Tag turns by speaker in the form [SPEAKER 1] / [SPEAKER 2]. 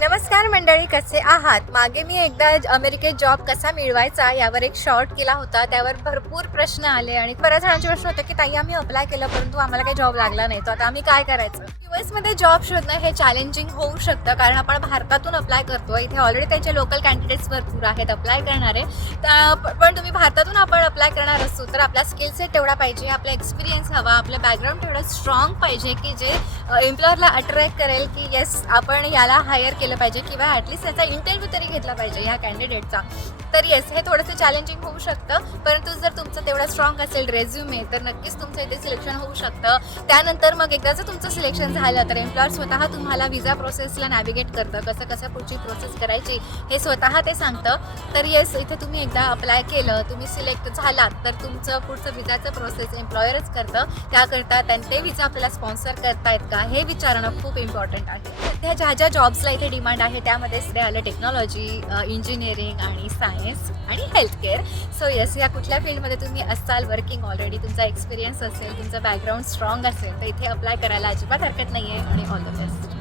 [SPEAKER 1] नमस्कार मंडळी कसे आहात? मागे मी एकदा अमेरिकेत जॉब कसा मिळवायचा यावर एक शॉर्ट केला होता. त्यावर भरपूर प्रश्न आले आणि बऱ्याच जणांचे प्रश्न होते की ताई आम्ही अप्लाय केलं परंतु आम्हाला काही जॉब लागला नाही. तर आता आम्ही काय करायचं? युएसमध्ये जॉब शोधणं हे चॅलेंजिंग होऊ शकतं कारण आपण भारतातून अप्लाय करतो इथे ऑलरेडी त्यांचे लोकल कॅन्डिडेट्स भरपूर आहेत अप्लाय करणारे. तर पण तुम्ही भारतातून आपण अप्लाय करणार असू तर आपला स्किल सेट तेवढा पाहिजे आपला एक्सपिरियन्स हवा आपलं बॅकग्राऊंड तेवढं स्ट्रॉंग पाहिजे की जे एम्प्लॉयरला अट्रॅक्ट करेल की येस आपण याला हायर केलं पाहिजे किंवा ॲटलिस्ट त्याचा इंटरव्ह्यू तरी घेतला पाहिजे ह्या कॅन्डिडेटचा तर येस हे थोडंसं चॅलेंजिंग होऊ शकतं. परंतु जर तुमचं तेवढं स्ट्रॉंग असेल रेझ्युमे तर नक्कीच तुमचं इथे सिलेक्शन होऊ शकतं. त्यानंतर मग एकदा जर तुमचं सिलेक्शन झालं तर एम्प्लॉयर स्वतः तुम्हाला विजा प्रोसेसला नॅव्हिगेट करतं. कसं कसं पुढची प्रोसेस करायची हे स्वतः ते सांगतं. तर येस इथे तुम्ही एकदा अप्लाय केलं तुम्ही सिलेक्ट झालात तर तुमचं पुढचं विजाचं प्रोसेस एम्प्लॉयरच करतं. त्याकरता त्यां ते विजा आपल्याला स्पॉन्सर करतायत का हे विचारणं खूप इम्पॉर्टंट आहे. सध्या ज्या ज्या जॉब्सला इथे डिमांड आहे त्यामध्ये सध्या आलं टेक्नॉलॉजी इंजिनिअरिंग आणि सायन्स आणि हेल्थकेअर. सो येस या कुठल्या फील्डमध्ये तुम्ही असाल वर्किंग ऑलरेडी तुमचा एक्सपिरियन्स असेल तुमचं बॅकग्राऊंड स्ट्रॉंग असेल तर इथे अप्लाय करायला अजिबात हरकत नाही आहे आणि ऑल द बेस्ट